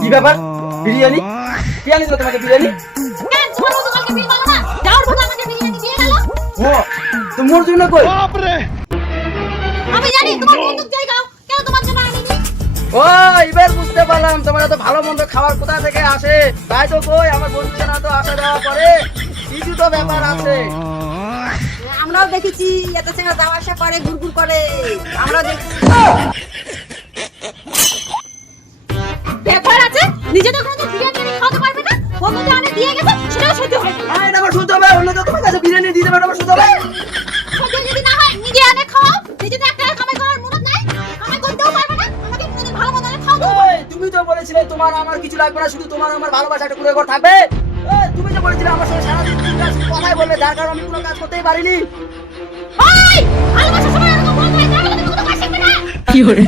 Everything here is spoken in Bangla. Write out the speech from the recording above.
কি ব্যাপার? বিরিয়ানি কে আনিল তোমাকে বিরিয়ানি? কেন তোমার মতো কালকে বিল ভালো না? যাওয়ার বলে আমাকে বিরিয়ানি দিয়ে গেল। ও তো মোর জন্য কই? আমি জানি তোমার বন্দুক যাই গাও, কেন তোমার জন্য আনিনি? ও এবার বুঝতে পারলাম তোমার এত ভালো মন্দ খাবার কোথা থেকে আসে। তাই তো কই আমার বন্ধুদের না তো আসা যাওয়া করে, কিছু তো ব্যাপার আছে। আমরাও দেখেছি এত ছেলে যাওয়া আসা করে, ঘুরঘুর করে। আমরাও দেখেছি। ব্যাপার আছে, নিজে তো কোনো বিরিয়ানি খাওয়াতে পারবে না, বন্ধুদের আনে দিয়ে গেছে, সেটাও সহ্য হয় না। হ্যাঁ এটা আমার শুনতে হবে, অন্য তো তোমার কাছে বিরিয়ানি দিয়ে দেবে, এটা আমার শুনতে হবে। সহ্য যদি না হয় নিজে আনে খাও, নিজে তো একটা কামাই করার মুরত নাই, কামাই করতেও পারবে না, আমাকে কোনোদিন ভালো মন্দ আনে খাওয়াতে হবে। এই, তুমি তো বলেছিলে তোমার আমার কিছু লাগবে না, শুধু তোমার আমার ভালোবাসাটা পুরো ঘর থাকবে। এই, তুমি তো বলেছিলে আমার সঙ্গে সারাদিন দিনরাত শুধু কথাই বলবে, যার কারণে আমি কোনো কাজ করতেই পারিনি। ওই ভালোবাসার সময় এরকম বলতে হয়, তাহলে তুমি কোনো কাজ শিখবে না। কি hore